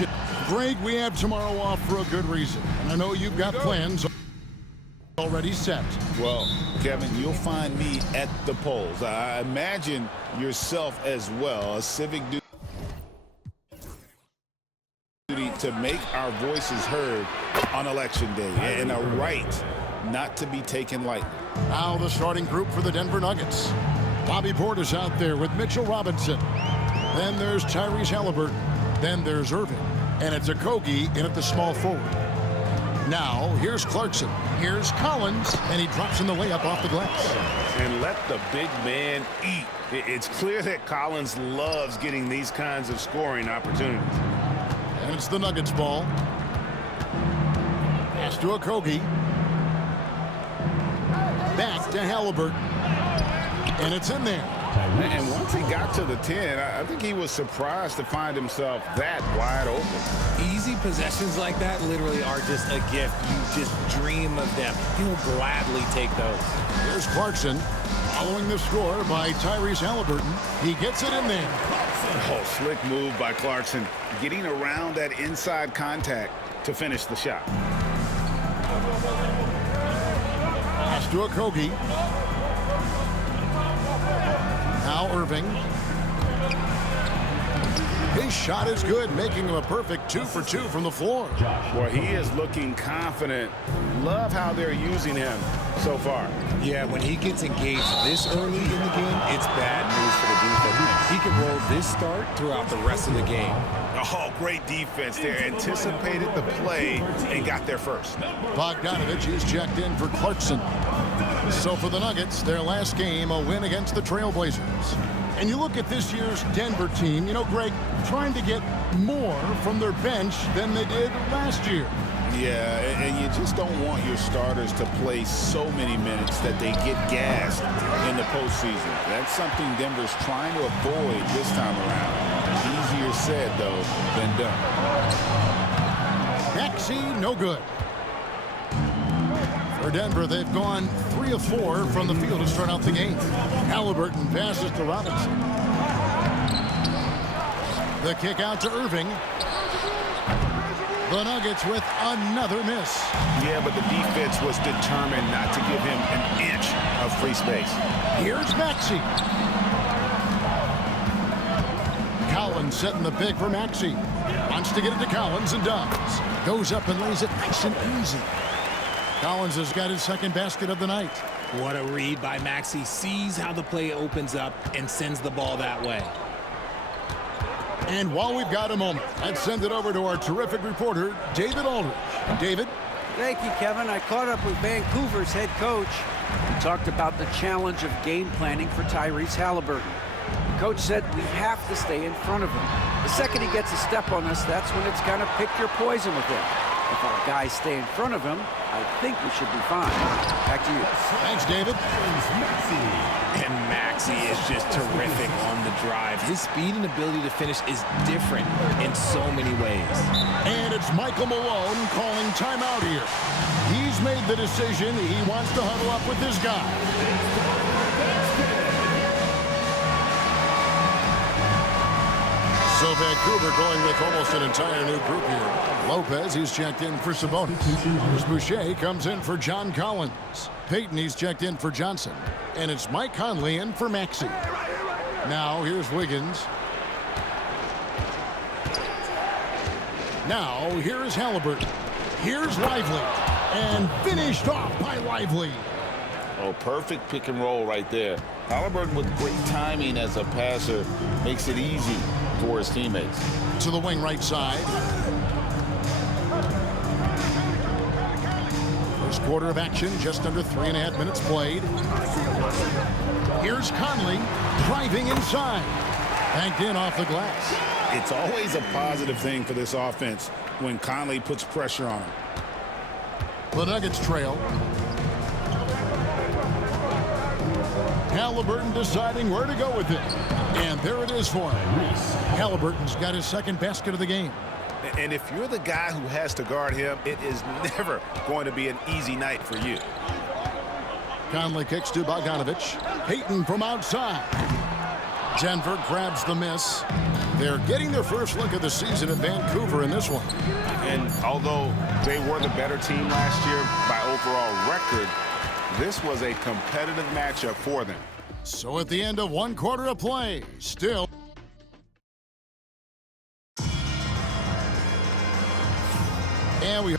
action. Greg, we have tomorrow off for a good reason. And I know you've got plans already set. Well, Kevin, you'll find me at the polls. I imagine yourself as well. A civic duty to make our voices heard on Election Day, and a right not to be taken lightly. Now the starting group for the Denver Nuggets. Bobby Portis out there with Mitchell Robinson. Then there's Tyrese Halliburton. Then there's Irving. And it's Okogie in at the small forward. Now, here's Clarkson. Here's Collins. And he drops in the layup off the glass. And let the big man eat. It's clear that Collins loves getting these kinds of scoring opportunities. And it's the Nuggets ball. Pass to Okogie. Back to Halliburton. And it's in there. And once he got to the 10, I think he was surprised to find himself that wide open. Easy possessions like that literally are just a gift. You just dream of them. He'll gladly take those. Here's Clarkson following the score by Tyrese Halliburton. He gets it in there. Oh, slick move by Clarkson, getting around that inside contact to finish the shot. Pass to Okogie. Now Irving. His shot is good, making him a perfect 2 for 2 from the floor. Boy, he is looking confident. Love how they're using him so far. Yeah, when he gets engaged this early in the game, it's bad news for the defense. He can roll this start throughout the rest of the game. Oh, great defense there. Anticipated the play and got there first. Bogdanovich is checked in for Clarkson. So for the Nuggets, their last game, a win against the Trailblazers. And you look at this year's Denver team, you know, Greg, trying to get more from their bench than they did last year. Yeah, and you just don't want your starters to play so many minutes that they get gassed in the postseason. That's something Denver's trying to avoid this time around. Easier said, though, than done. Maxey, no good. For Denver, they've gone 3 of 4 from the field to start out the game. Halliburton passes to Robinson. The kick out to Irving. The Nuggets with another miss. Yeah, but the defense was determined not to give him an inch of free space. Here's Maxey. Collins setting the pick for Maxey. Wants to get it to Collins and does. Goes up and lays it nice and easy. Collins has got his second basket of the night. What a read by Maxey. Sees how the play opens up and sends the ball that way. And while we've got a moment, let's send it over to our terrific reporter, David Aldridge. David? Thank you, Kevin. I caught up with Vancouver's head coach. He talked about the challenge of game planning for Tyrese Halliburton. The coach said we have to stay in front of him. The second he gets a step on us, that's when it's kind of pick your poison with him. If our guys stay in front of him, I think we should be fine. Back to you. Thanks, David. And Maxey is just terrific on the drive. His speed and ability to finish is different in so many ways. And it's Michael Malone calling timeout here. He's made the decision. He wants to huddle up with this guy. So Vancouver going with almost an entire new group here. Lopez, he's checked in for Sabonis. Chris Boucher comes in for John Collins. Payton, he's checked in for Johnson. And it's Mike Conley in for Maxey. Now, here's Wiggins. Now, here's Halliburton. Here's Lively. And finished off by Lively. Oh, perfect pick and roll right there. Halliburton with great timing as a passer makes it easy for his teammates. To the wing right side. First quarter of action, just under 3.5 minutes played. Here's Conley driving inside. Banked in off the glass. It's always a positive thing for this offense when Conley puts pressure on him. The Nuggets trail. Halliburton deciding where to go with it. And there it is for him. Halliburton's got his second basket of the game. And if you're the guy who has to guard him, it is never going to be an easy night for you. Conley kicks to Bogdanovich. Payton from outside. Denver grabs the miss. They're getting their first look at the season at Vancouver in this one. And although they were the better team last year by overall record, this was a competitive matchup for them. So at the end of one quarter of play, still. And we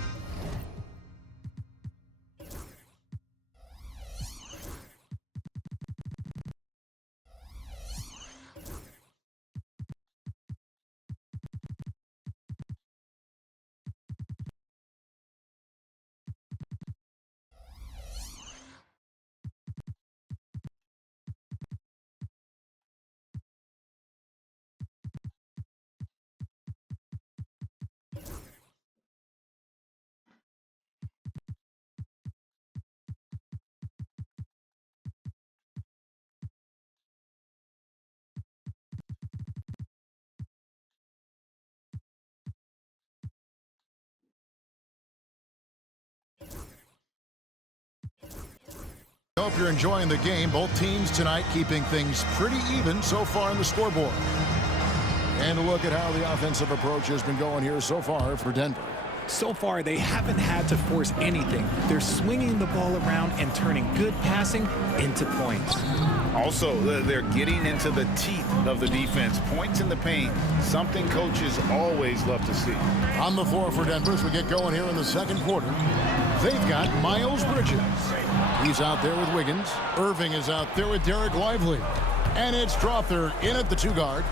hope you're enjoying the game. Both teams tonight keeping things pretty even so far on the scoreboard. And a look at how the offensive approach has been going here so far for Denver. So far, they haven't had to force anything. They're swinging the ball around and turning good passing into points. Also, they're getting into the teeth of the defense. Points in the paint, something coaches always love to see. On the floor for Denver as we get going here in the second quarter, they've got Miles Bridges. He's out there with Wiggins. Irving is out there with Derek Lively. And it's Strother in at the 2-guard.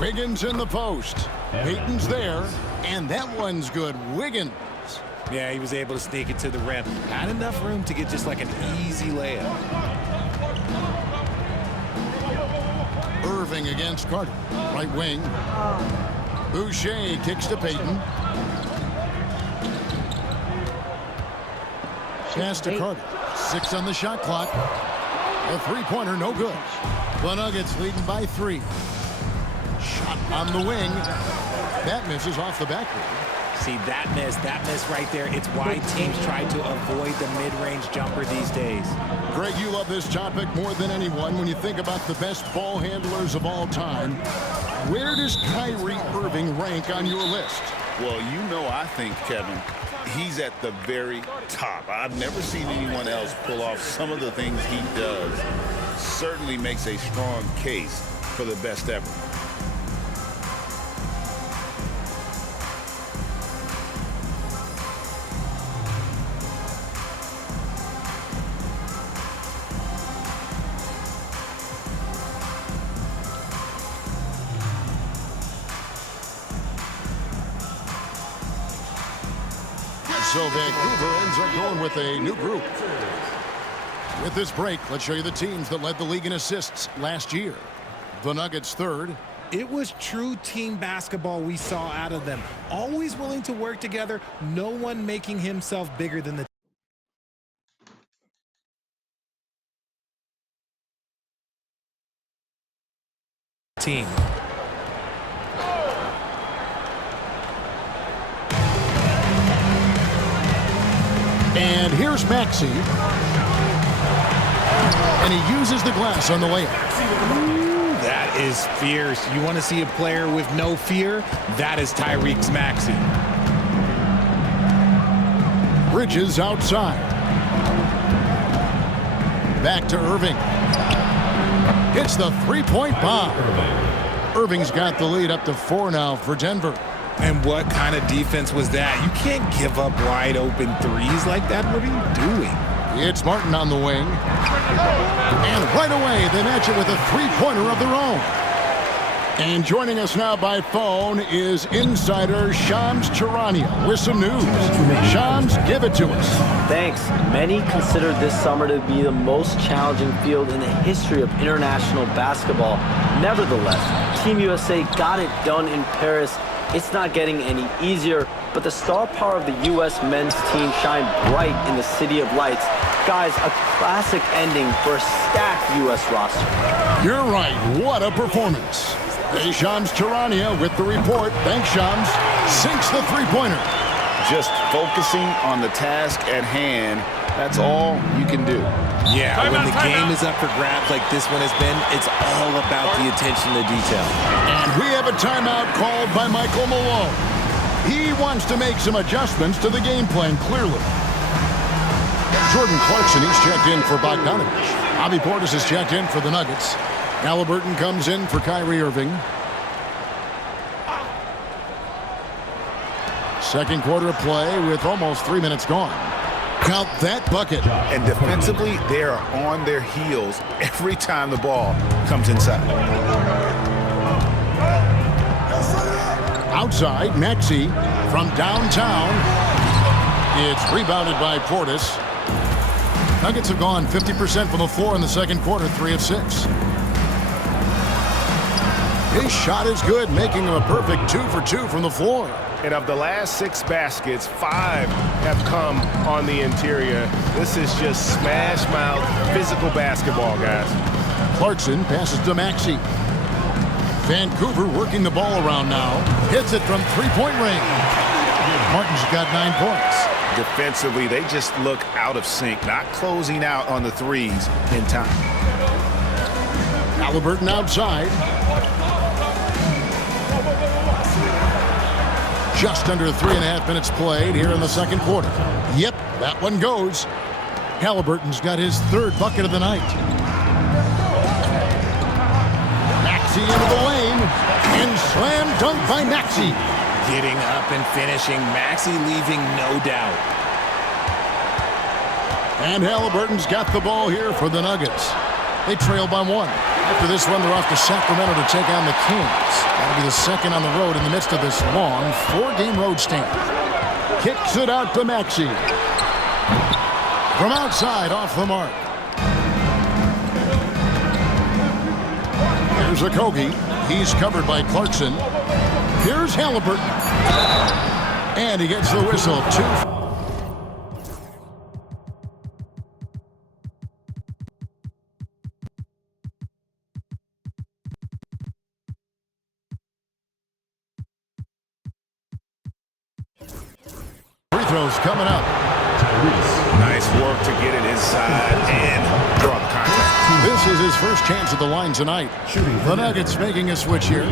Wiggins in the post. Payton's there, and that one's good. Wiggins. Yeah, he was able to sneak it to the rim. Had enough room to get just like an easy layup. Irving against Carter. Right wing. Boucher kicks to Payton. Pass to Carter. 6 on the shot clock. A three-pointer, no good. The Nuggets leading by 3. Shot on the wing. That misses off the backboard. See, that miss right there. It's why teams try to avoid the mid-range jumper these days. Greg, you love this topic more than anyone. When you think about the best ball handlers of all time, where does Kyrie Irving rank on your list? Well, you know, I think, Kevin, he's at the very top. I've never seen anyone else pull off some of the things he does. Certainly makes a strong case for the best ever. So Vancouver ends up going with a new group. With this break, let's show you the teams that led the league in assists last year. The Nuggets third. It was true team basketball we saw out of them. Always willing to work together, no one making himself bigger than the team. And here's Maxey. And he uses the glass on the layup. Ooh, that is fierce. You want to see a player with no fear? That is Tyrese Maxey. Bridges outside. Back to Irving. Hits the three-point bomb. Irving's got the lead up to 4 now for Denver. And what kind of defense was that? You can't give up wide open threes like that. What are you doing? It's Martin on the wing. And right away, they match it with a three-pointer of their own. And joining us now by phone is insider Shams Charania with some news. Shams, give it to us. Thanks. Many consider this summer to be the most challenging field in the history of international basketball. Nevertheless, Team USA got it done in Paris. It's not getting any easier, but the star power of the U.S. men's team shined bright in the City of Lights. Guys, a classic ending for a stacked U.S. roster. You're right. What a performance. Hey, Shams Charania with the report. Thanks, Shams. Sinks the three-pointer. Just focusing on the task at hand That's all you can do. Yeah, when the game is up for grabs like this one has been, it's all about the attention to detail. And we have a timeout called by Michael Malone. He wants to make some adjustments to the game plan, clearly. Jordan Clarkson, he's checked in for Bogdanovich. Bobby Portis is checked in for the Nuggets. Halliburton comes in for Kyrie Irving. Second quarter of play with almost 3 minutes gone. Count that bucket. And defensively, they are on their heels every time the ball comes inside. Outside, Maxey from downtown. It's rebounded by Portis. Nuggets have gone 50% from the floor in the second quarter, 3 of 6. His shot is good, making him a perfect 2 for 2 from the floor. And of the last 6 baskets, 5 have come on the interior. This is just smash mouth physical basketball, guys. Clarkson passes to Maxey. Vancouver working the ball around now. Hits it from three-point range. Martin's got 9 points. Defensively, they just look out of sync, not closing out on the threes in time. Halliburton outside. Just under 3.5 minutes played here in the second quarter. Yep, that one goes. Halliburton's got his 3rd bucket of the night. Maxey into the lane, and slam dunk by Maxey. Getting up and finishing, Maxey leaving no doubt. And Halliburton's got the ball here for the Nuggets. They trail by 1. After this one, they're off to Sacramento to take on the Kings. That'll be the second on the road in the midst of this long 4-game road stand. Kicks it out to Maxey. From outside, off the mark. Here's Okogie. He's covered by Clarkson. Here's Halliburton. And he gets the whistle. 2. Free throws coming up. Nice work to get it inside and draw the contact. This is his first chance at the line tonight. The Nuggets making a switch here. 2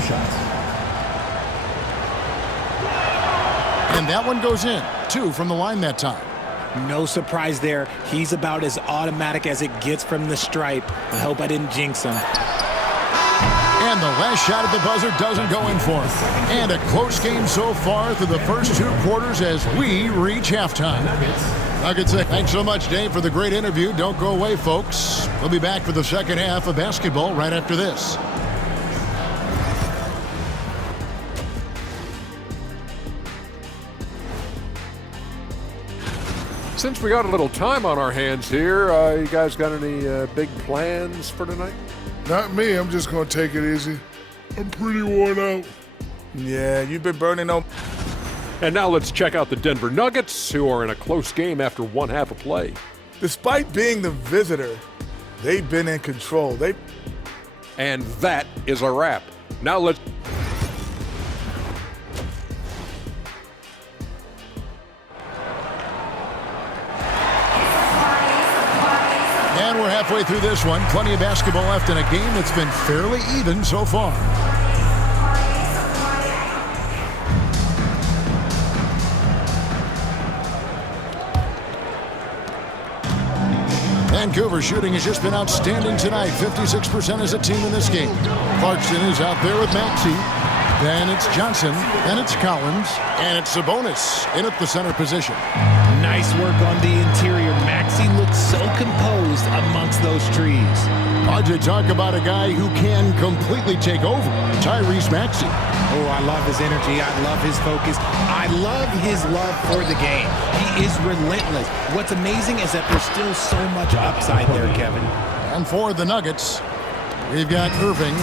shots. And that one goes in. 2 from the line that time. No surprise there. He's about as automatic as it gets from the stripe. I hope I didn't jinx him. And the last shot at the buzzer doesn't go in for him. And a close game so far through the first 2 quarters as we reach halftime. Nuggets say thanks so much, Dave, for the great interview. Don't go away, folks. We'll be back for the second half of basketball right after this. Since we got a little time on our hands here, you guys got any big plans for tonight? Not me. I'm just going to take it easy. I'm pretty worn out. Yeah, you've been burning on. And now let's check out the Denver Nuggets, who are in a close game after 1 half of play. Despite being the visitor, they've been in control. And that is a wrap. Now let's... And we're halfway through this one. Plenty of basketball left in a game that's been fairly even so far. Vancouver shooting has just been outstanding tonight. 56% as a team in this game. Clarkson is out there with Maxey. Then it's Johnson. Then it's Collins. And it's Sabonis in at the center position. Nice work on the interior. Maxey looks so composed amongst those trees. Hard to talk about a guy who can completely take over. Tyrese Maxey. Oh, I love his energy. I love his focus. I love his love for the game. He is relentless. What's amazing is that there's still so much upside there, Kevin. And for the Nuggets, we've got Irving.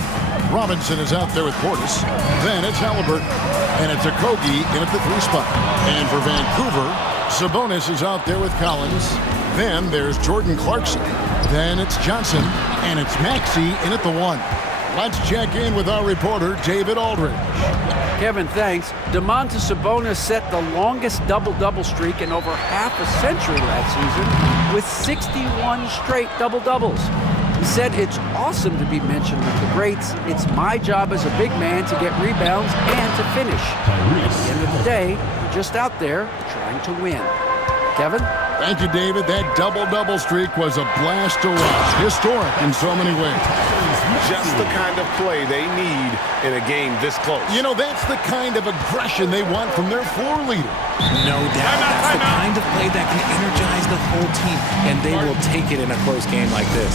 Robinson is out there with Portis. Then it's Halliburton. And it's Okogie in at the 3 spot. And for Vancouver, Sabonis is out there with Collins. Then there's Jordan Clarkson. Then it's Johnson. And it's Maxey in at the 1. Let's check in with our reporter, David Aldridge. Kevin, thanks. Domantas Sabonis set the longest double-double streak in over half a century last season with 61 straight double-doubles. He said, "It's awesome to be mentioned with the greats. It's my job as a big man to get rebounds and to finish. At the end of the day, we're just out there trying to win." Kevin? Thank you, David. That double-double streak was a blast to watch. Historic in so many ways. Just the kind of play they need in a game this close. You know, that's the kind of aggression they want from their floor leader. No doubt. That's the kind of play that can energize the whole team, and they will take it in a close game like this.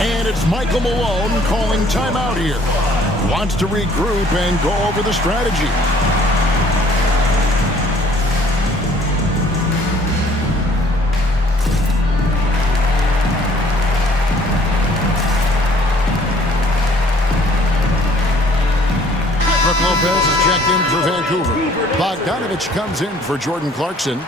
And it's Michael Malone calling timeout here. Wants to regroup and go over the strategy. Lopez is checked in for Vancouver. Bogdanovich comes in for Jordan Clarkson.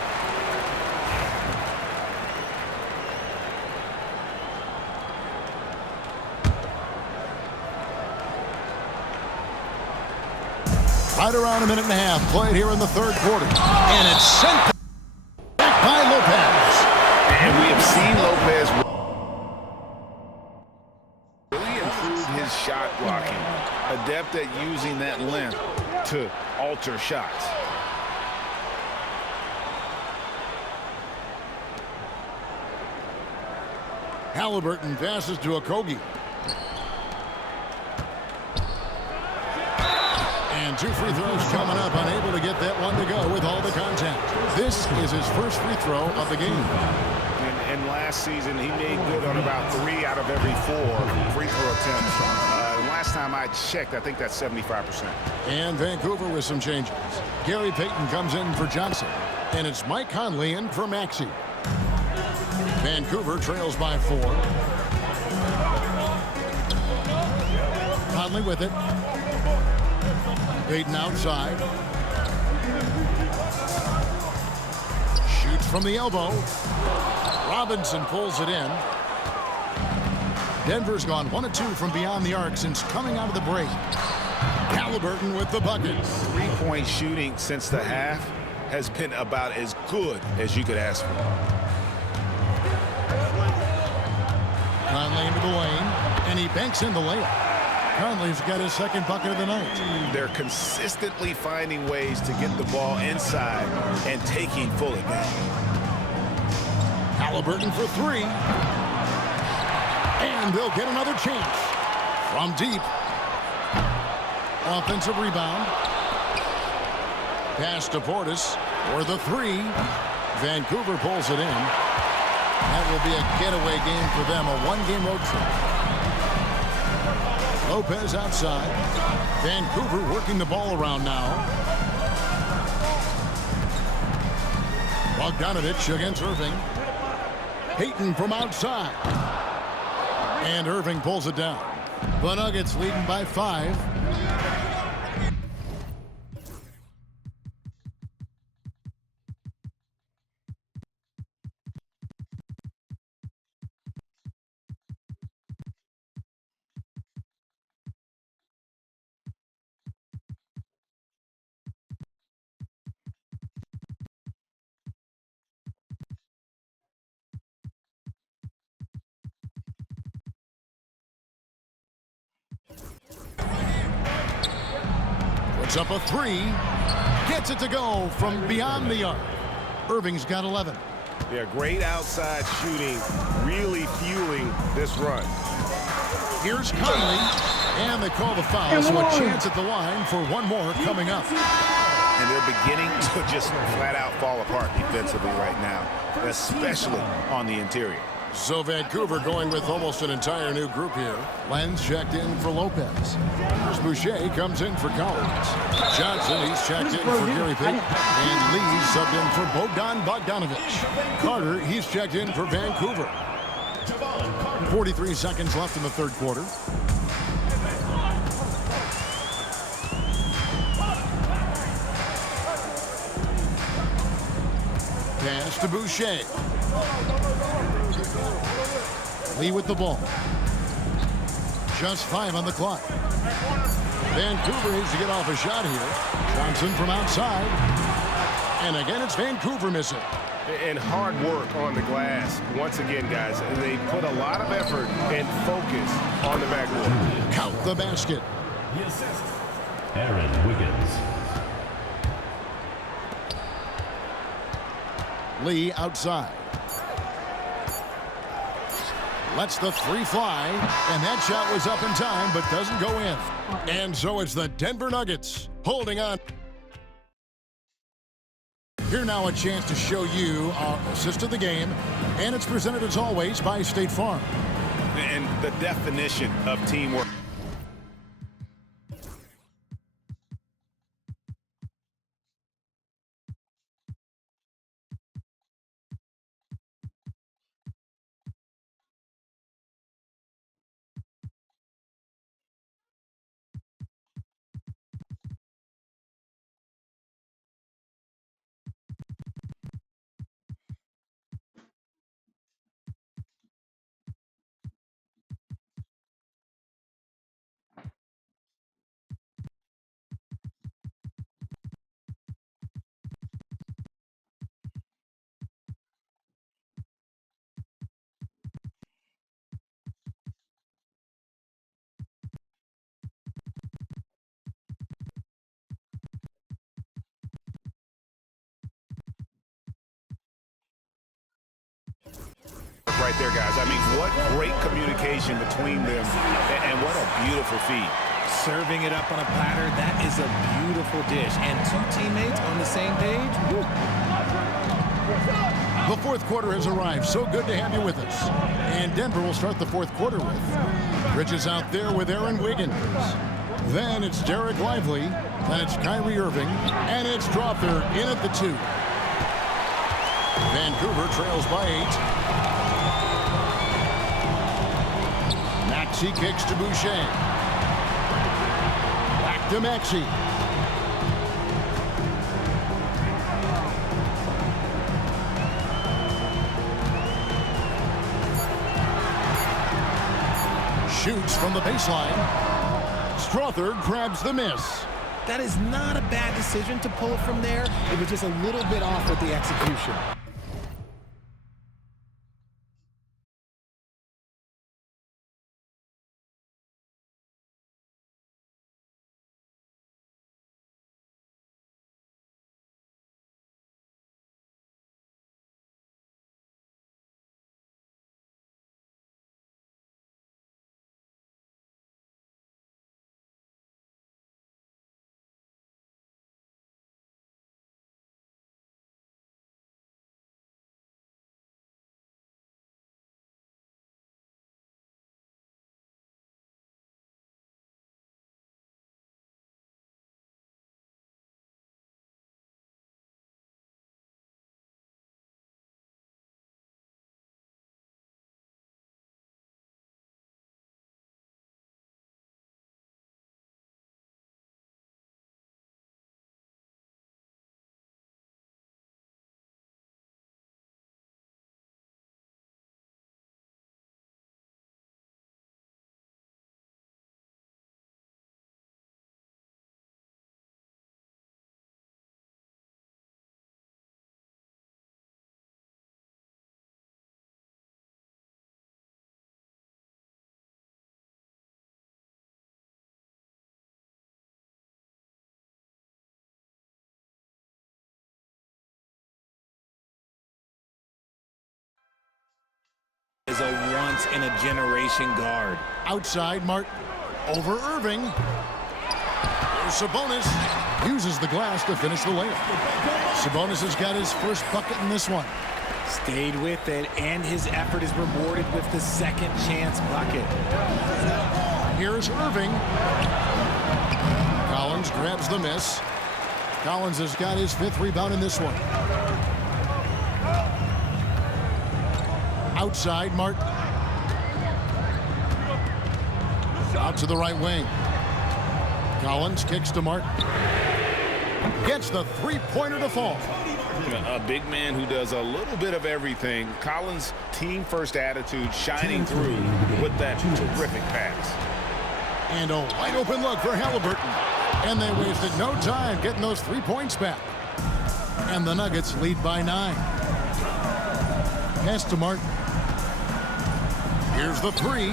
Right around a minute and a half played here in the third quarter. And it's sent back by Lopez. And we have seen Lopez really improve his shot blocking. Adept at using that length to alter shots. Halliburton passes to Okogie. And 2 free throws coming up, unable to get that one to go with all the contact. This is his first free throw of the game. And last season, he made good on about 3 out of every 4 free throw attempts. Last time I checked, I think that's 75%. And Vancouver with some changes. Gary Payton comes in for Johnson. And it's Mike Conley in for Maxey. Vancouver trails by 4. Conley with it. Payton outside. Shoots from the elbow. Robinson pulls it in. Denver's gone 1 of 2 from beyond the arc since coming out of the break. Halliburton with the bucket. 3-point shooting since the half has been about as good as you could ask for. Conley into the lane, and he banks in the layup. Conley's got his second bucket of the night. They're consistently finding ways to get the ball inside and taking full advantage. Halliburton for 3. And they'll get another chance. From deep. Offensive rebound. Pass to Portis for the 3. Vancouver pulls it in. That will be a getaway game for them, a 1-game road trip. Lopez outside. Vancouver working the ball around now. Bogdanovich against Irving. Payton from outside. And Irving pulls it down. The Nuggets leading by 5. Puts up a 3. Gets it to go from beyond the arc. Irving's got 11. Yeah, great outside shooting, really fueling this run. Here's Conley, and they call the foul, so a chance at the line for one more coming up. And they're beginning to just flat out fall apart defensively right now, especially on the interior. So Vancouver going with almost an entire new group here. Lenz checked in for Lopez. Here's Boucher comes in for Collins. Johnson, he's checked in for Gary Payton. And Lee subbed in for Bogdanovich. Carter, he's checked in for Vancouver. 43 seconds left in the third quarter. Pass to Boucher. Lee with the ball. Just 5 on the clock. Vancouver needs to get off a shot here. Johnson from outside. And again, it's Vancouver missing. And hard work on the glass. Once again, guys, they put a lot of effort and focus on the backboard. Count the basket. The assist, Aaron Wiggins. Lee outside. Lets the 3 fly, and that shot was up in time, but doesn't go in. And so it's the Denver Nuggets holding on. Here now a chance to show you our assist of the game, and it's presented as always by State Farm. And the definition of teamwork. Right there, guys. I mean, what great communication between them, and what a beautiful feed. Serving it up on a platter, that is a beautiful dish. And 2 teammates on the same page. Woo. The fourth quarter has arrived. So good to have you with us. And Denver will start the fourth quarter with Bridges out there with Aaron Wiggins. Then it's Derek Lively. Then it's Kyrie Irving. And it's Strawther in at the 2. Vancouver trails by 8. Maxey kicks to Boucher. Back to Maxey. Shoots from the baseline. Strawther grabs the miss. That is not a bad decision to pull it from there. It was just a little bit off with the execution. Is a once-in-a-generation guard. Outside, Martin. Over Irving. There's Sabonis. Uses the glass to finish the layup. Sabonis has got his first bucket in this one. Stayed with it, and his effort is rewarded with the second chance bucket. Here's Irving. Collins grabs the miss. Collins has got his 5th rebound in this one. Outside, Martin. Out to the right wing. Collins kicks to Martin. Gets the 3-pointer to fall. A big man who does a little bit of everything. Collins' team-first attitude shining through with that terrific pass. And a wide open look for Halliburton. And they wasted no time getting those 3 points back. And the Nuggets lead by 9. Pass to Martin. Here's the 3.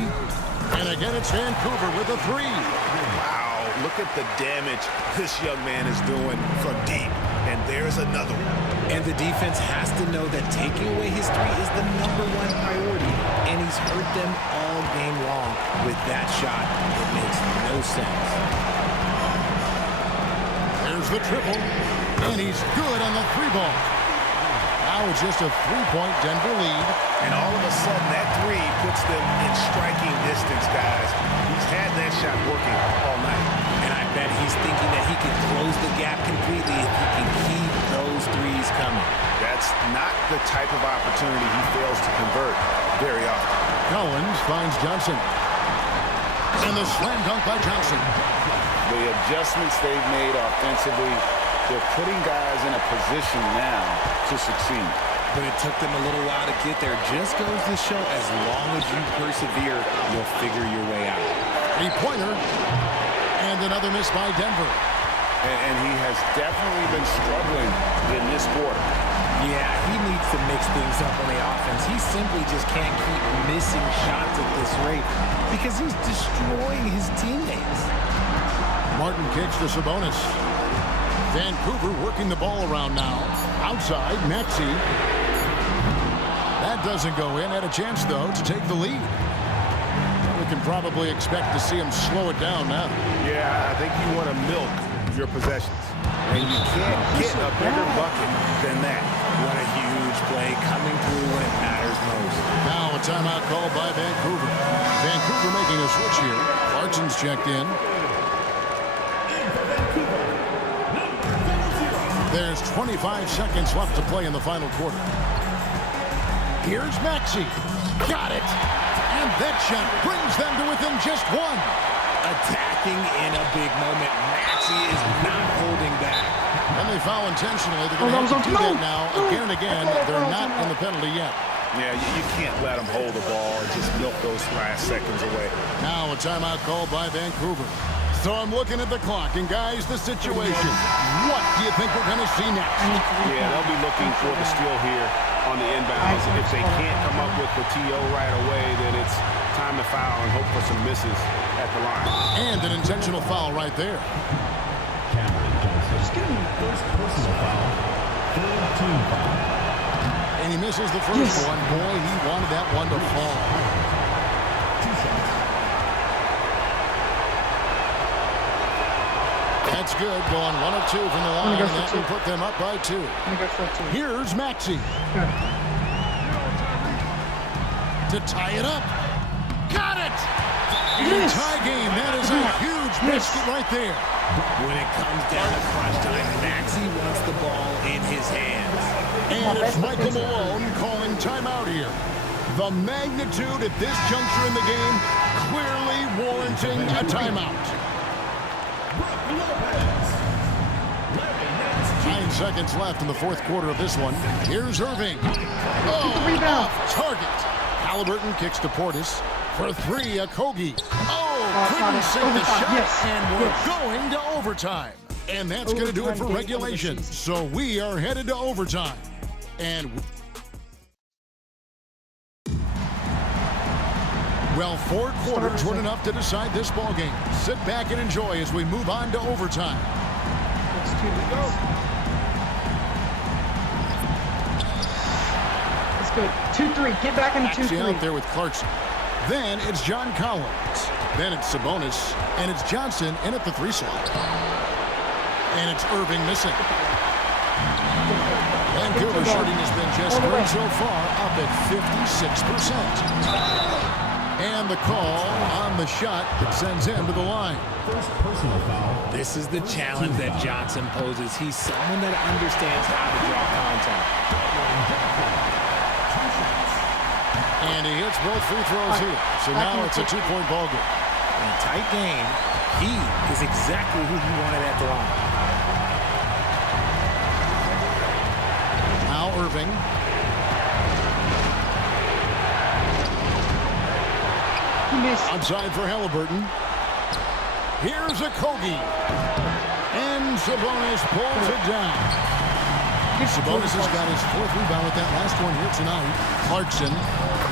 And again, it's Vancouver with a 3. Wow, look at the damage this young man is doing from deep. And there's another one. And the defense has to know that taking away his 3 is the #1 priority. And he's hurt them all game long with that shot. It makes no sense. There's the triple. And he's good on the 3 ball. Now it's just a 3-point Denver lead. And all of a sudden, that 3 puts them in striking distance, guys. He's had that shot working all night. And I bet he's thinking that he can close the gap completely if he can keep those 3s coming. That's not the type of opportunity he fails to convert very often. Collins finds Johnson. And the slam dunk by Johnson. The adjustments they've made offensively, they're putting guys in a position now to succeed. But it took them a little while to get there. Just goes to show as long as you persevere, you'll figure your way out. 3-pointer. And another miss by Denver. And he has definitely been struggling in this quarter. Yeah, he needs to mix things up on the offense. He simply just can't keep missing shots at this rate because he's destroying his teammates. Martin kicks to Sabonis. Vancouver working the ball around now. Outside, Maxey. That doesn't go in. Had a chance, though, to take the lead. We can probably expect to see him slow it down now. Yeah, I think you want to milk your possessions. And you can't get a bigger bucket than that. What a huge play coming through when it matters most. Now a timeout called by Vancouver. Vancouver making a switch here. Clarkson's checked in. There's 25 seconds left to play in the final quarter. Here's Maxey. Got it. And that shot brings them to within just 1. Attacking in a big moment. Maxey is not holding back. And they foul intentionally. They're going to have to do that now again and again. They're not in the penalty yet. Yeah, you can't let them hold the ball and just milk those last seconds away. Now a timeout called by Vancouver. So I'm looking at the clock, and guys, the situation. What do you think we're going to see next? Yeah, they'll be looking for the steal here on the inbounds. If they can't come up with the TO right away, then it's time to foul and hope for some misses at the line. And an intentional foul right there. Cameron Johnson. First personal foul. Third team foul. And he misses the first one. Boy, he wanted that one to fall. 2 shots. That's good. Going 1 of 2 from the line, and that will put them up by 2. Here's Maxey. To tie it up. Got it! And tie game. That is a huge biscuit right there. When it comes down to crunch time, Maxey wants the ball in his hands. And it's Michael Malone calling timeout here. The magnitude at this juncture in the game clearly warranting a timeout. 9 seconds left in the fourth quarter of this one. Here's Irving. Oh, off target. Halliburton kicks to Portis. For 3, Okogie. Oh, couldn't sink the shot. And we're going to overtime. And that's going to do it for regulation. So we are headed to overtime. And well, 4 quarters weren't enough to decide this ball game. Sit back and enjoy as we move on to overtime. Let's go. 2-3. Get back in 2-3. Out there with Clarkson. Then it's John Collins. Then it's Sabonis. And it's Johnson in at the 3 slot. And it's Irving missing. Vancouver shooting has been just great so far, up at 56%. And the call on the shot that sends him to the line. First personal foul. This is the challenge that Johnson poses. He's someone that understands how to draw contact. And he hits both free throws here. So now it's a 2-point ball game. In a tight game, he is exactly who he wanted at the line. Now Irving. Outside for Halliburton. Here's a Kogi. And Sabonis pulls it down. Sabonis has got his 4th rebound with that last one here tonight. Clarkson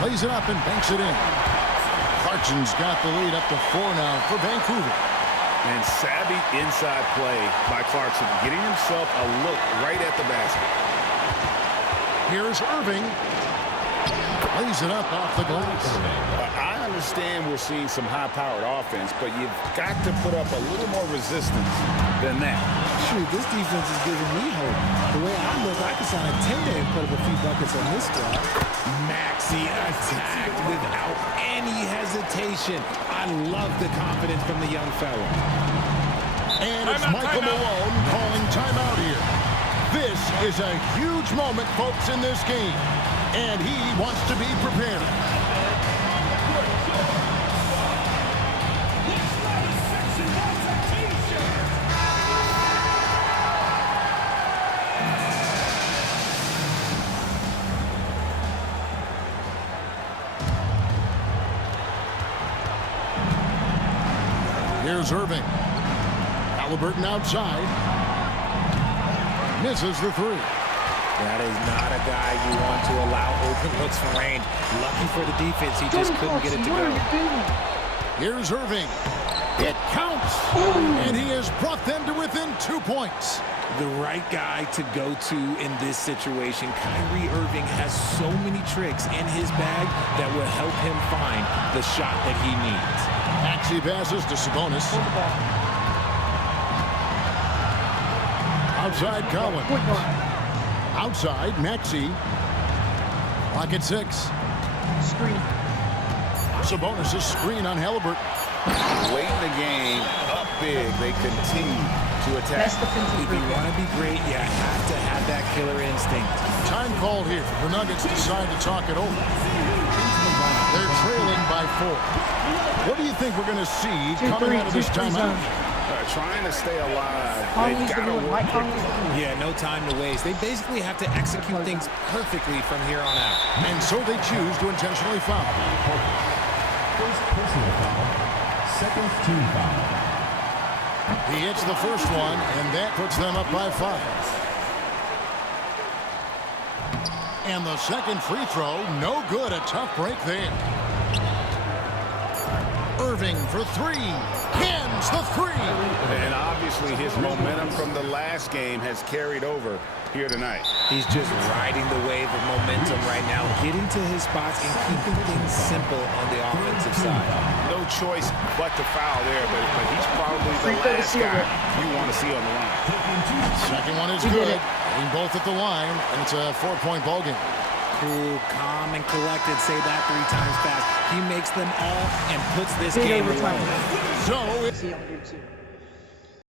lays it up and banks it in. Clarkson's got the lead up to 4 now for Vancouver. And savvy inside play by Clarkson, getting himself a look right at the basket. Here's Irving. Lays it up off the glass. I understand we're seeing some high-powered offense, but you've got to put up a little more resistance than that. Shoot, this defense is giving me hope. The way I look, I can sign a 10-day and put up a few buckets on this squad. Maxey attacked without any hesitation. I love the confidence from the young fella. And it's Michael Malone calling timeout here. This is a huge moment, folks, in this game. And he wants to be prepared. Here's Irving. Halliburton outside. Misses the 3. That is not a guy you want to allow open looks from range. Lucky for the defense, he just couldn't get it to go. Here's Irving. It counts. And he has brought them to within 2 points. The right guy to go to in this situation. Kyrie Irving has so many tricks in his bag that will help him find the shot that he needs. Maxey passes to Sabonis. Outside Collins. Outside, Maxey. Lock at 6. Screen. Sabonis' screen on Halliburton. Late in the game, up big, they continue to attack. Best defensive If you want to be great, you have to have that killer instinct. Time called here. The Nuggets decide to talk it over. They're trailing by 4. What do you think we're going to see coming out of this timeout? Trying to stay alive. Conley's They've the got to one. work Mike Conley's the one. Yeah, no time to waste. They basically have to execute things perfectly from here on out. And so they choose to intentionally foul. First personal foul. Second team foul. He hits the first one, and that puts them up by 5. And the second free throw, no good. A tough break there. Irving for 3. Hands the 3. And obviously his momentum from the last game has carried over here tonight. He's just riding the wave of momentum right now, getting to his spots and keeping things simple on the offensive side. No choice but to foul there, but he's probably the last guy you want to see on the line. Second one is good. Getting both at the line, and it's a 4-point ball game. Cool, calm, and collected. Say that 3 times fast. He makes them all and puts this game away. So See on YouTube.